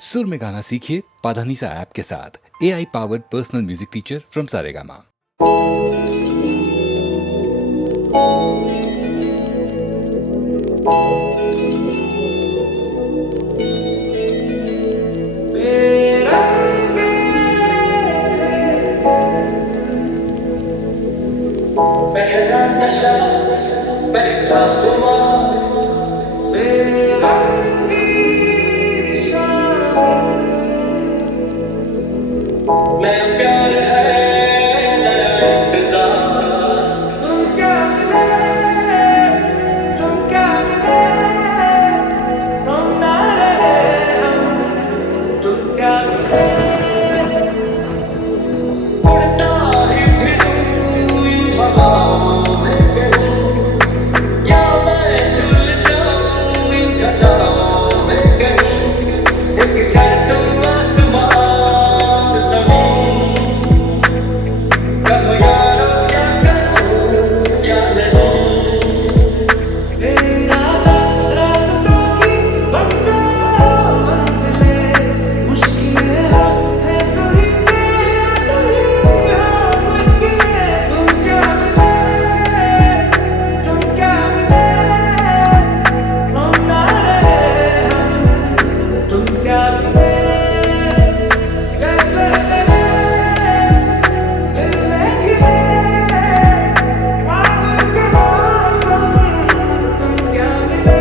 सुर में गाना सीखिए पाधानीसा ऐप के साथ। AI powered personal music teacher from Saregama. पहला नशा पहला खुमार बेरंगी शाम नया प्यार है नया इंतजार तुम क्या मिले हम ना रहे तुम क्या मिले उड़ता ही फिरूं इन हवाओं में कहीं या मैं झूल जाऊं इन घटाओं में कहीं एक धड़कन आसमान ज़मीन कहो यारो क्या करूं क्या नहीं तेरा रास्तों की बंदा मंजिलें मुश्किलें है तू ही से तू ही मुश्किलें तुम क्या मिले हम ना रहे तुम क्या मिले कैसे तेरे दिल में गिरे ख्वाब के मौसम तुम क्या मिले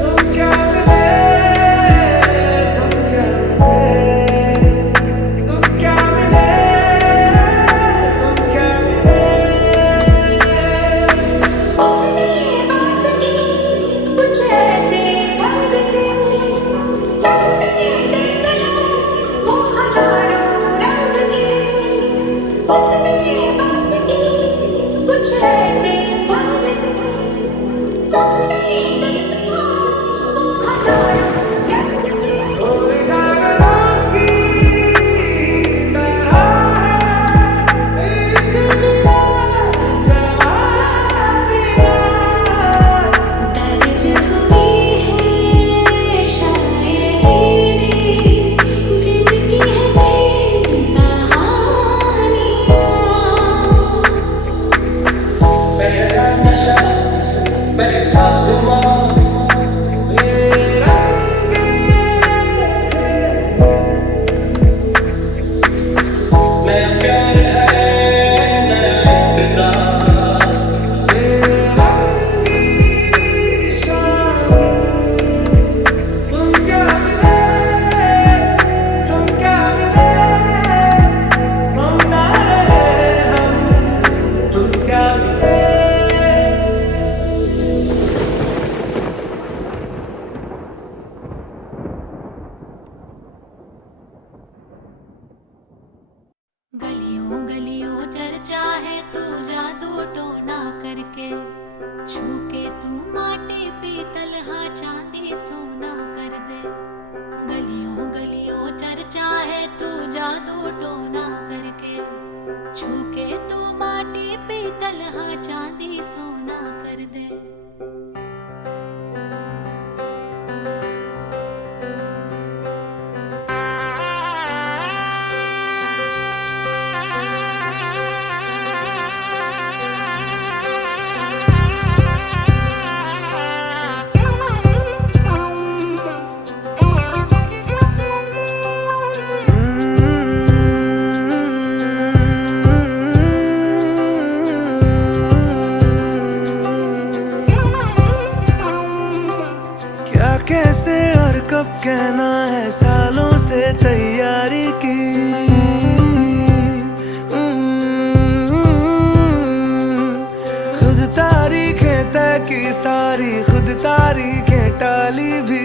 तुम क्या मिले तुम क्या मिले तुम क्या मिले तुम क्या मिले कुछ ऐसे रंग से सपने देखना वो हजारों रंग के हंसने बात की कुछ ऐसे रंग से सपने देखना वो हजारों रंग के और कागज़ों की तरह है इश्क मिला जवानियाँ दर्ज हुई है शायरी जिनकी है मेरी कहानियाँ पहला नशा पहला खुमार बेरंगी नया प्यार है नया इंतजार बेरंगी शाम तुम क्या मिले हम ना रहे तुम क्या मिले गलियों गलियों चर्चा है तू जादू टोना करके छू के तू माटी पीतल हा चांदी सोना कर दे गलियों गलियों चर्चा है तू जादू टोना करके छू के तू माटी पीतल हा चांदी सोना कर दे क्या कैसे और कब कहना है सालों से तैयारी की खुद तारीखें तय की सारी खुद तारीखें टाली भी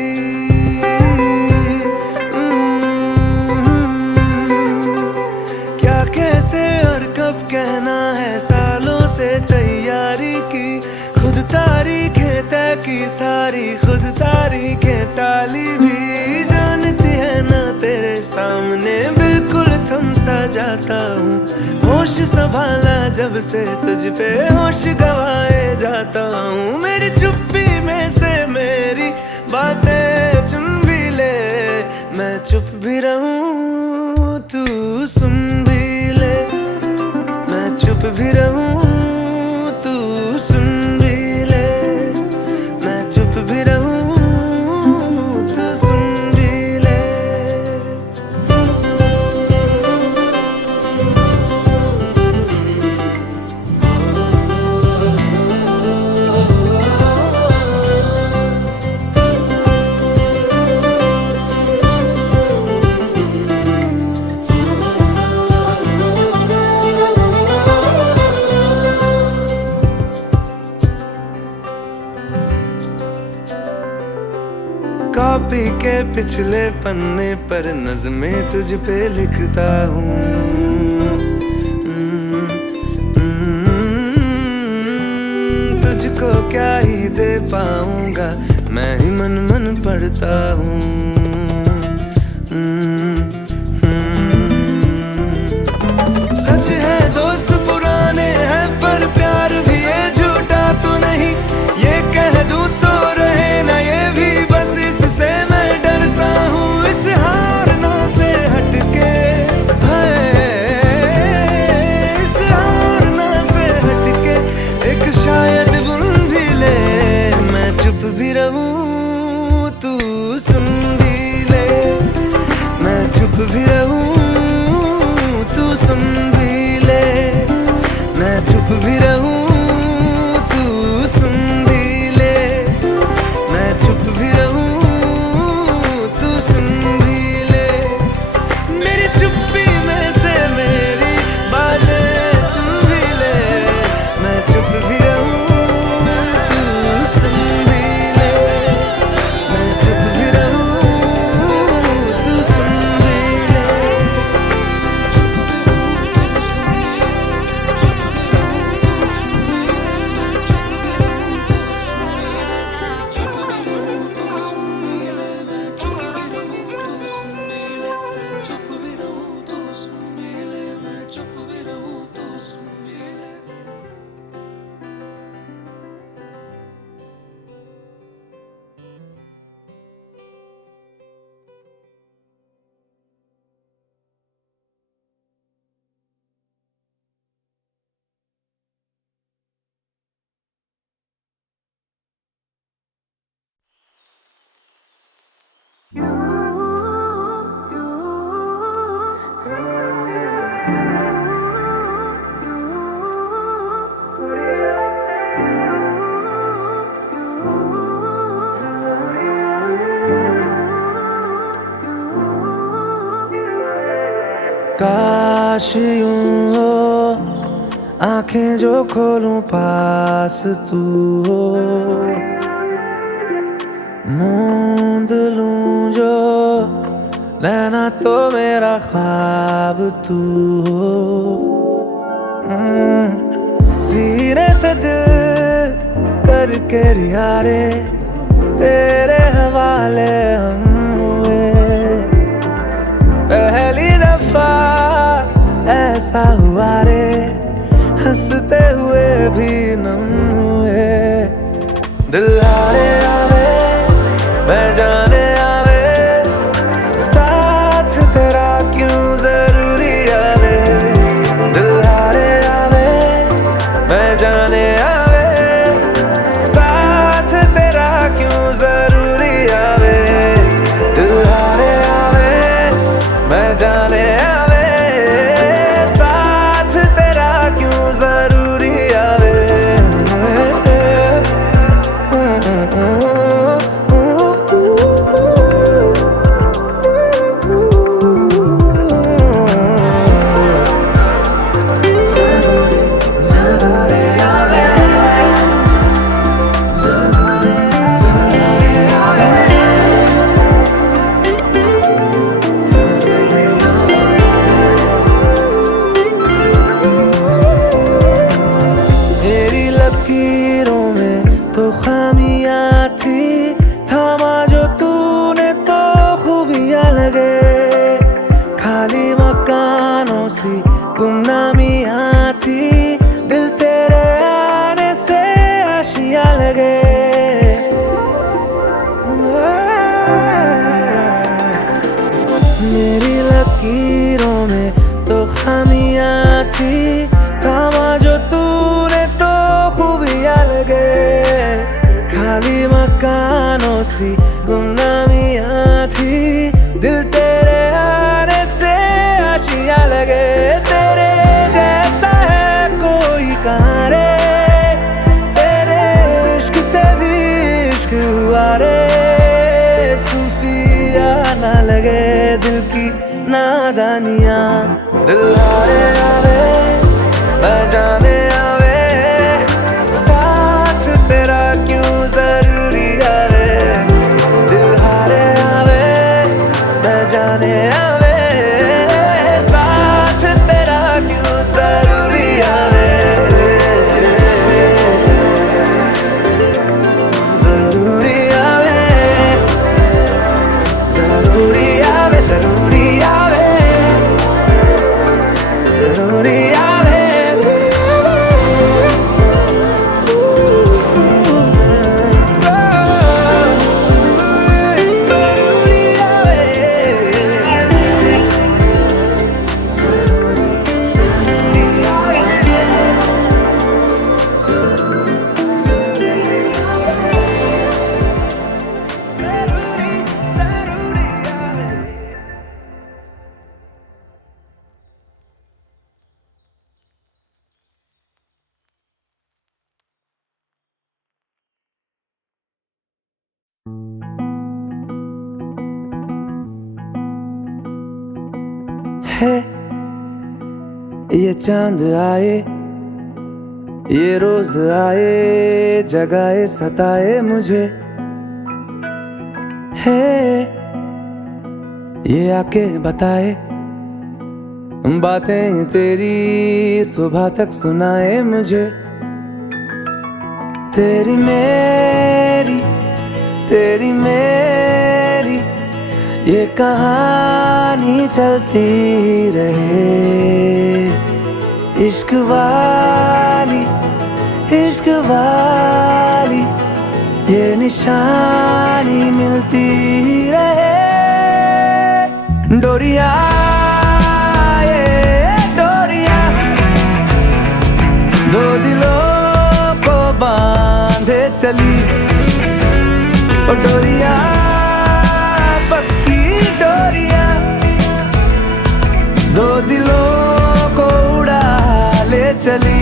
क्या कैसे और कब कहना है सालों से तैयारी की खुद तारीखें तय की सारी खुद तारीखें टाली भी जानती है ना तेरे सामने बिल्कुल थम सा जाता हूँ होश संभाला जब से तुझ पे होश गवाए जाता हूँ मेरी चुप्पी में से मेरी बातें चुन भी ले भी रहूं तू सुन भी ले, मैं चुप भी रहूं तू सुन भी ले, मैं चुप भी रहूं तू सुन भी ले। कॉपी के पिछले पन्ने पर नज़में तुझ पे लिखता हूँ। तुझको क्या ही दे पाऊंगा, मैं ही मन मन पढ़ता हूँ। सच है दोस्त पुराने हैं, पर प्यार भी ये झूठा तो नहीं। ये कह दूं तो रहे ना ये भी, बस इससे मैं डरता हूँ। इस हारना से हटके इस हारना से हटके एक शायद बुन भी ले, मैं चुप भी रहूं तू सुन भी ले, मैं चुप भी रहूं तू सुन भी ले, मैं चुप भी रहूं तू सुन भी ले, मैं चुप भी रहूं तू सुन भी ले। मेरी चुप्पी में से मेरी बातें चुन भी ले, मैं चुप भी रहूं तू सुन भी ले, मैं चुप भी रहूं तू सुन भी ले। काश यूं हो आंखें जो खोलूं पास तू हो, मूंद लूं जो नैना तो मेरा ख्वाब तू हो। सीने से दिल करके रियारे तेरे हवाले हम हुए, पहली दफा ऐसा हुआ रे, हंसते हुए भी नम हुए। दिल हारे आवे मैं जाने आवे, साथ तेरा क्यों जरूरी आवे। दिल हारे आवे मैं जाने आवे, साथ तेरा क्यों जरूरी आवे। दिल हारे आवे मैं जाने आवे, साथ तेरा क्यों जरूरी आवे। लकीरों में तो खामियां थी, थामा जो तूने तो खूबियां लगे। खाली मकानों सी गुमनामियां थी, दिल तेरे आने से आशियां लगे। तेरे जैसा है कोई कहाँ रे, तेरे इश्क से भी इश्क हुआ रे। सूफिया ना लगे दिल की नादानियां, दिल हारे आवे बजाने आवे, साथ तेरा क्यों जरूरी आवे। दिल हारे आवे बजाने आवे, साथ तेरा क्यों जरूरी आवे। जरूरी आवे, जरूरी आवे, जरूरी आवे, जरूरी आवे। जरूरी है ये चांद आए, ये रोज आए, जगाए सताए मुझे। है ये आके बताए बातें तेरी, सुबह तक सुनाए मुझे। तेरी मेरी, तेरी मेरी ये कहानी चलती रहे। इश्क वाली, इश्क वाली ये निशानी मिलती रहे। डोरिया ये डोरिया, दो दिलों को बांधे चली। ओ डोरिया पक्की डोरिया, दो दिलों को उड़ा ले चली।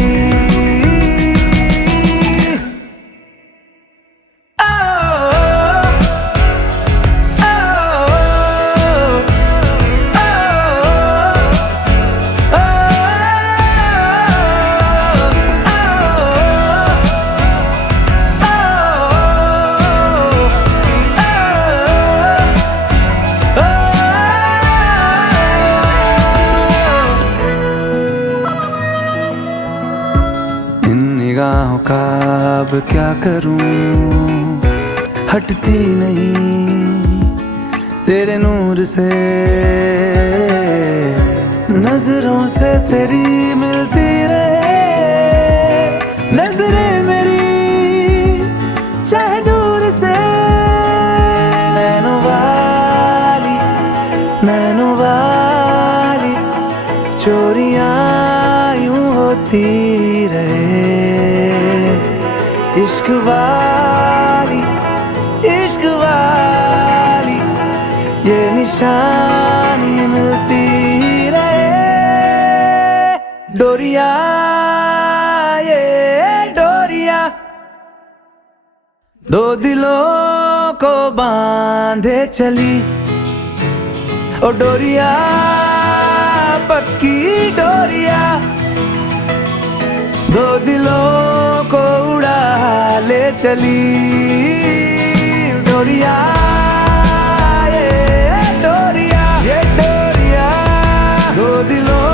निगाहों का अब क्या करूं, हटती नहीं तेरे नूर से। नजरों से तेरी मिलती रहे, नजरें मेरी चाहे दूर से। नैनों वाली, नैनों वाली चोरियां यूं होती रहे। इश्क वाली, इश्क वाली ये निशानी मिलती रहे। डोरिया ये डोरिया, दो दिलों को बांधे चली। ओ डोरिया पक्की डोरिया, दो दिलों को उड़ा ले चली। डोरिया ये डोरिया, ये डोरिया दो दिलों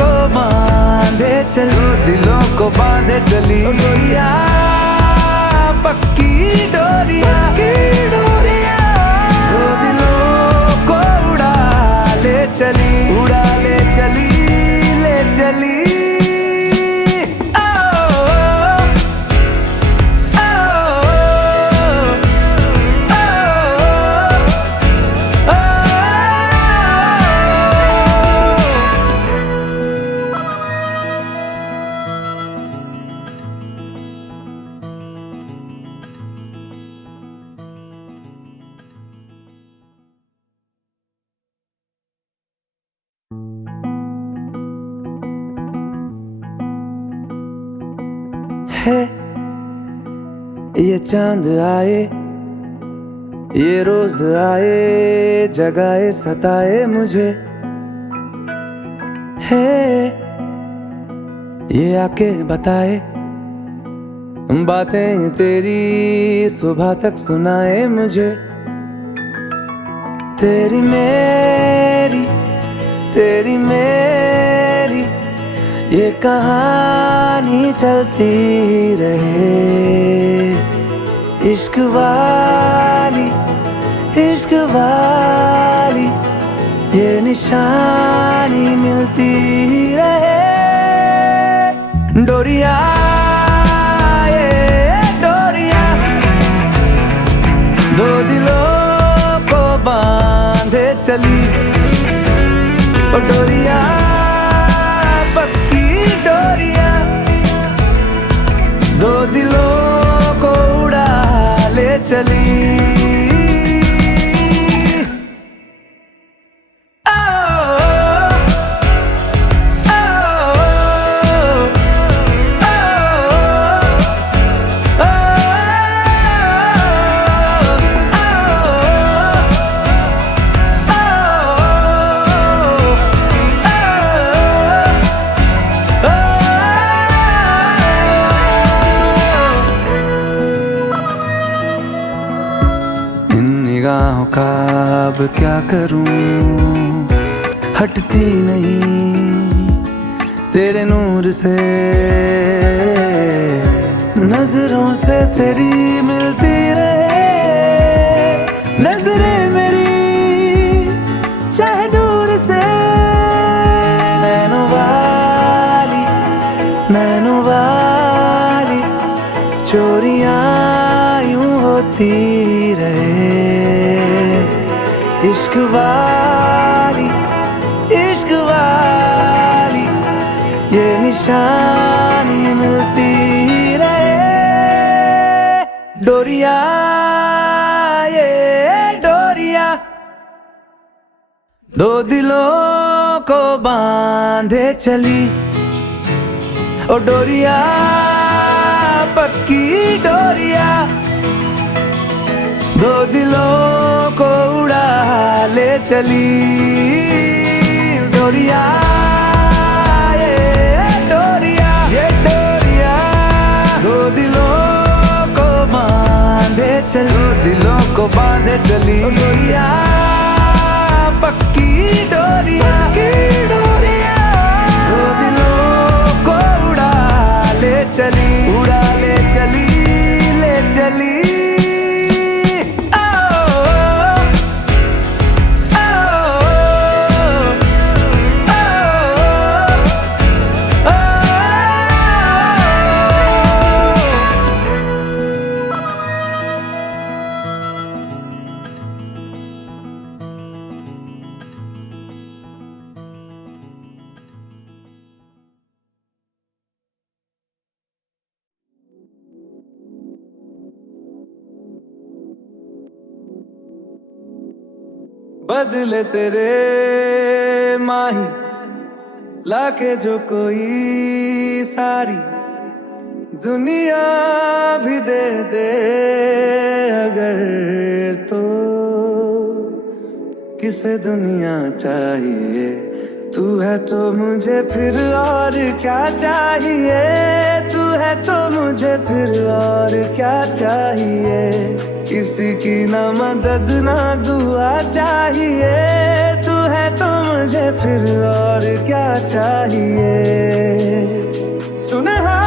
को बांधे चली, दिलों को बांधे चली। डोरिया पक्की डोरिया, डोरिया दो दिलों को उड़ा ले चली, उड़ा ले चली, ले चली। ये चांद आए, ये रोज आए, जगाए सताए मुझे है, ये आके बताए बातें तेरी, सुबह तक सुनाए मुझे। तेरी मेरी ये कहानी चलती रहे, इश्क वाली ये निशानी मिलती रहे। डोरिया दो दिलों को बांधे चली, ओ डोरिया पक्की डोरिया, दो दिलों को उड़ा ले चली। निगाहों का अब क्या करूं, हटती नहीं तेरे नूर से, नजरों से तेरी मिलती रहे, नजरें मेरी चाहे दूर से। नैनों वाली चोरियां यूं होती रहे, इश्क वाली ये निशानी मिलती रहे। डोरिया ये डोरिया दो दिलों को बांधे चली, ओ डोरिया पक्की डोरिया, दो दिलों को उड़ा ले चली। डोरिया ये डोरिया दो दिलों को बांधे चली, दिलों को बांधे चली। डोरिया पक्की डोरिया, दो दिलों को उड़ा ले चली, ले चली। बदले तेरे माही लाके जो कोई सारी दुनिया भी दे दे अगर, तो किसे दुनिया चाहिए, तू है तो मुझे फिर और क्या चाहिए, तू है तो मुझे फिर और क्या चाहिए। किसी की ना मदद ना दुआ चाहिए, तू है तो मुझे फिर और क्या चाहिए। सुनहा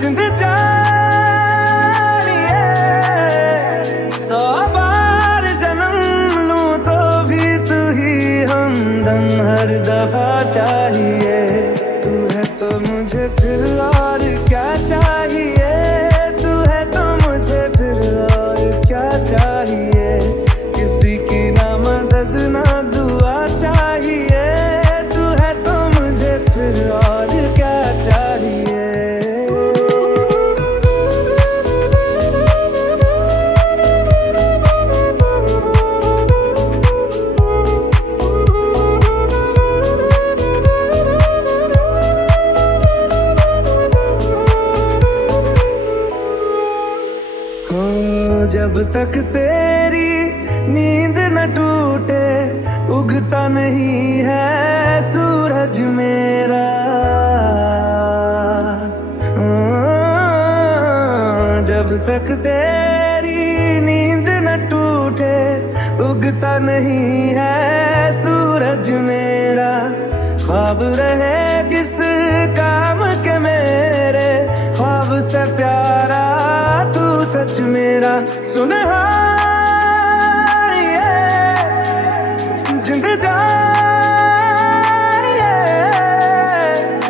जिंद जानिए, 100 बार जन्म लूं तो भी तू ही हमदम हर दफा चाहिए। तू है तो मुझे फिर और क्या चाहिए, तू है तो मुझे फिर और क्या चाहिए। किसी की ना मदद ना दुआ चाहिए, तू है तो मुझे फिर और क्या चाहिए। जब तक तेरी नींद न टूटे उगता नहीं है सूरज मेरा। जब तक तेरी नींद न टूटे उगता नहीं है सूरज मेरा। ख्वाब रहे किस काम के मेरे, ख्वाब से प्यारा तू सच मेरा। सुनहा जिंद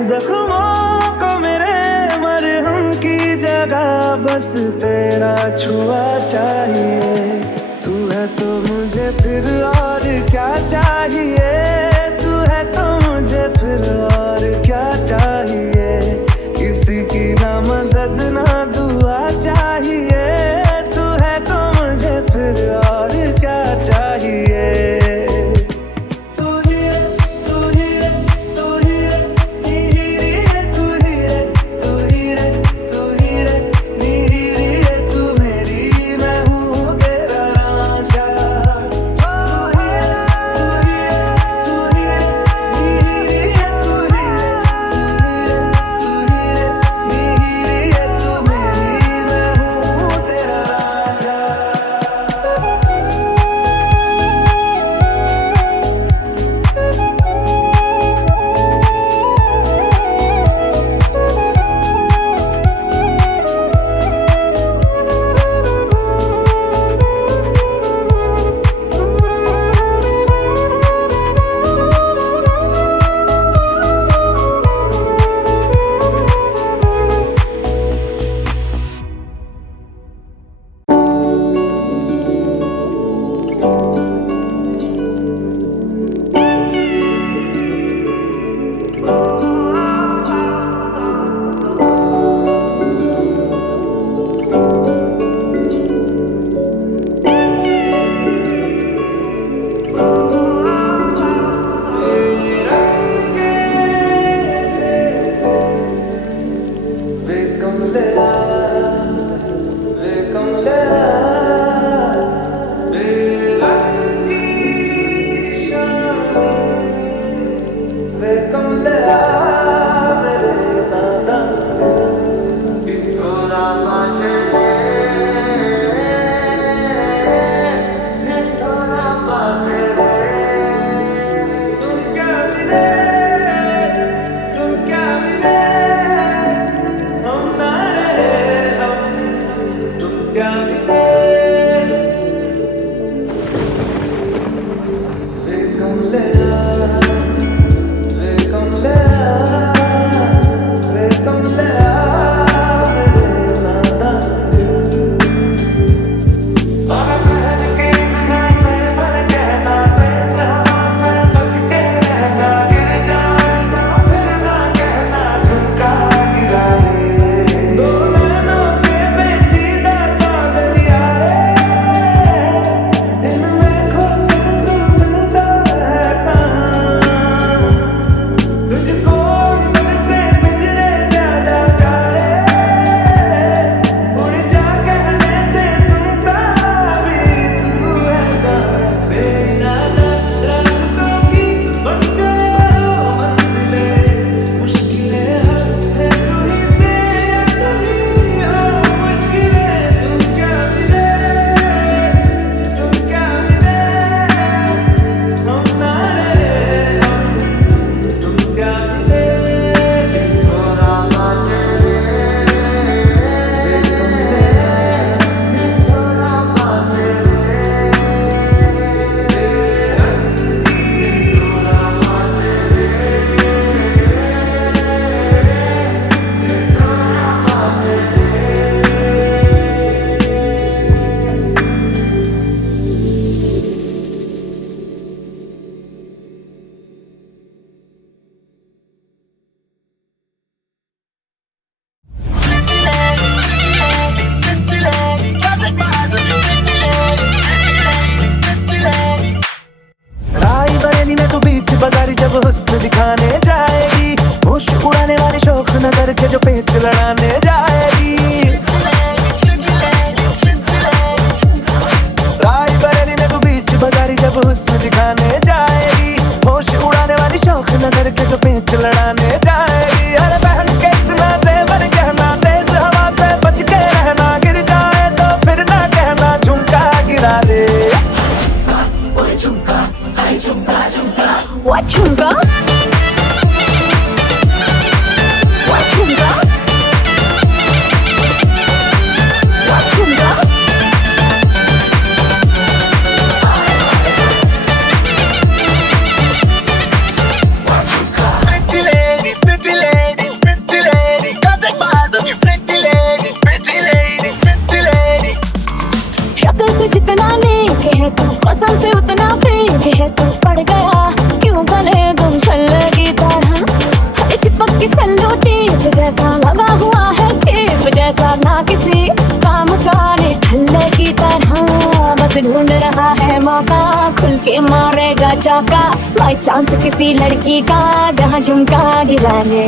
जख्मों को मेरे मरहम की जगह बस तेरा छुआ चाहिए। तू है तो मुझे फिर और क्या चाहिए, तू है तो मुझे फिर और क्या चाहिए। किसी की ना मदद ना दुआ चाहिए, तू है तो मुझे फिर और क्या चाहिए। हुस्न दिखाने जाएगी, होश उड़ाने वाली शौक नजर के जो पेच लड़ाने जाएगी। अब हुस्न दिखाने जाएगी, होश उड़ाने वाली शौक नजर के तो पेच लड़ाने जाएगी। अरे पहन के इतना ज़ेवर कहना, तेज हवा से बच के रहना, गिर जाए तो फिर ना कहना झुमका गिरा दे। What झुमका? What झुमका? What झुमका? Pretty lady, pretty lady, pretty lady, got the bother, pretty lady, pretty lady, pretty lady. शक्ल से जितना नेक है तू, कसम से उतना फेक है तू, पड़ गया क्यों गले गुम छल्ले की तरह। हर चिपक के सल्लो टेप जैसा लगा हुआ है, चेप जैसा ना किसी काम का ने ठल्ले की तरह। बस ढूंढ रहा है मौका, खुल के मारेगा चाका, बाई चांस किसी लड़की का जहाँ झुमका गिरा ले।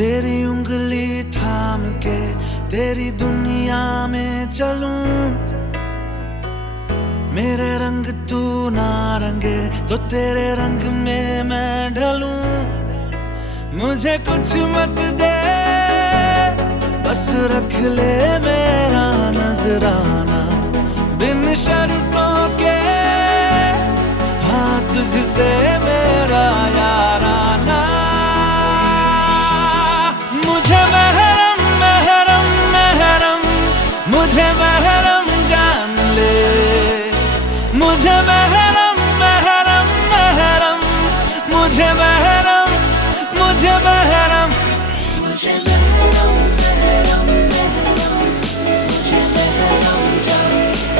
तेरी उंगली थाम के तेरी दुनिया में चलूं, मेरे रंग तू ना रंगे तो तेरे रंग में मैं ढलूं। मुझे कुछ मत दे, बस रख ले मेरा नजराना, बिन शर्तों के हाँ तुझसे मेरा याराना। मुझे महरम महरम महरम, मुझे महरम जान ले, मुझे महरम महरम महरम, मुझे महरम, मुझे महरम, मुझे महरम महरम महरम, मुझे महरम जान ले,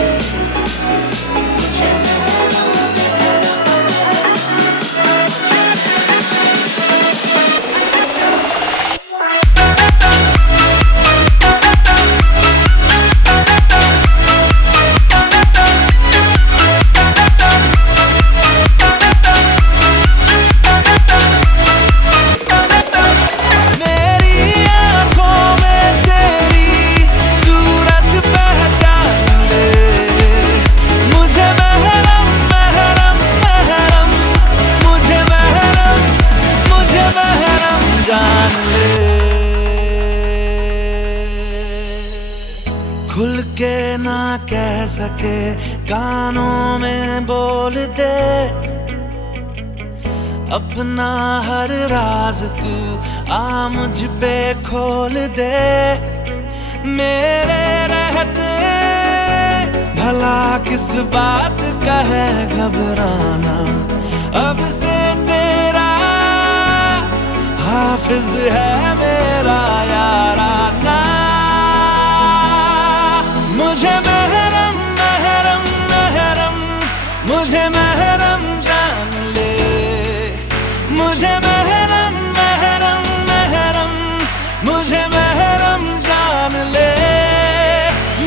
मुझे महरम खुल के ना कह सके कानों में बोल दे, अपना हर राज तू आ मुझ पे खोल दे। मेरे रहते भला किस बात का है घबराना, अब से तेरा हाफिज है मेरा याराना। मुझे महरम महरम महरम, मुझे महरम जान ले, मुझे महरम महरम महरम, मुझे महरम जान ले।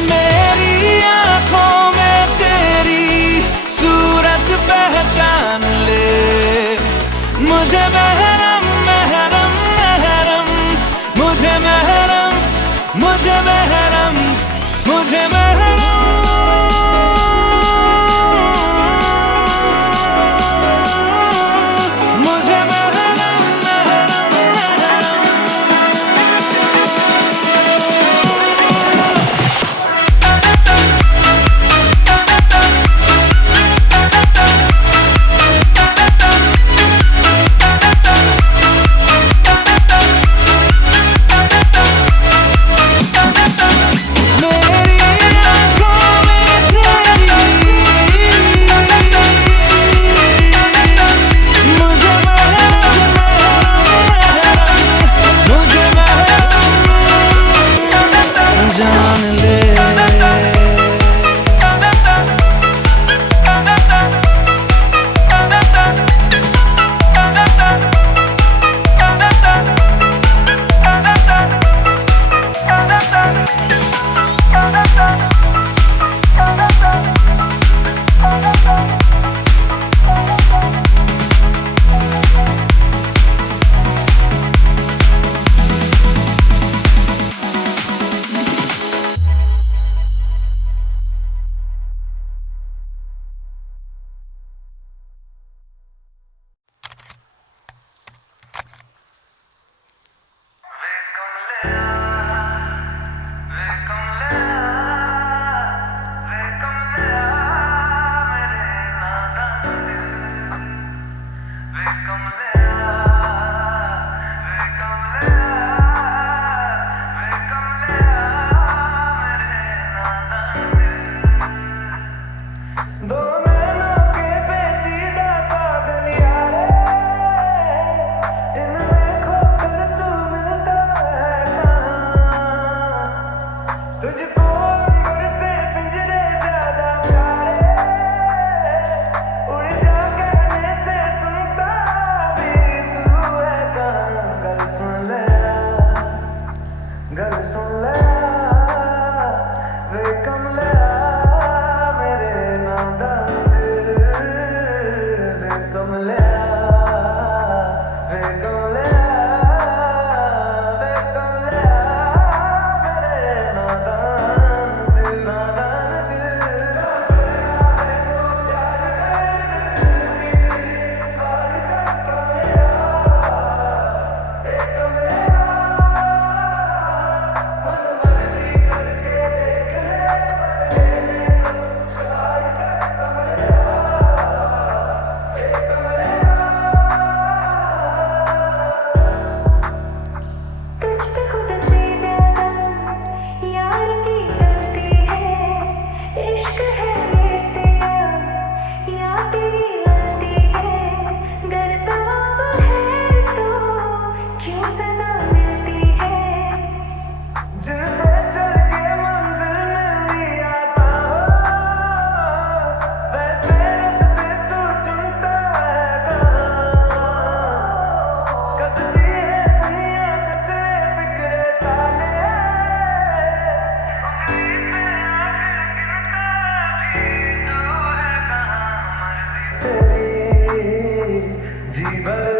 मेरी आंखों में तेरी सूरत पहचान ले, मुझे महरम महरम महरम, मुझे महरम, मुझे महरम, मुझे महरम, मुझे महरम। कमले वे कमले वे कमले मेरे नादान दिल नादान दिल तुझ पे खुद से ज्यादा यार की चलती है इश्क है ये तेरा या तेरी गलती है गर सवाब है तो क्यों सजा मिलती है जिन पे चल के मंजिल मिलनी आसान हो वैसे रास्ते तू चुनता है कहाँ कसती है दुनिया से फिक्र ताले तेरी जी भर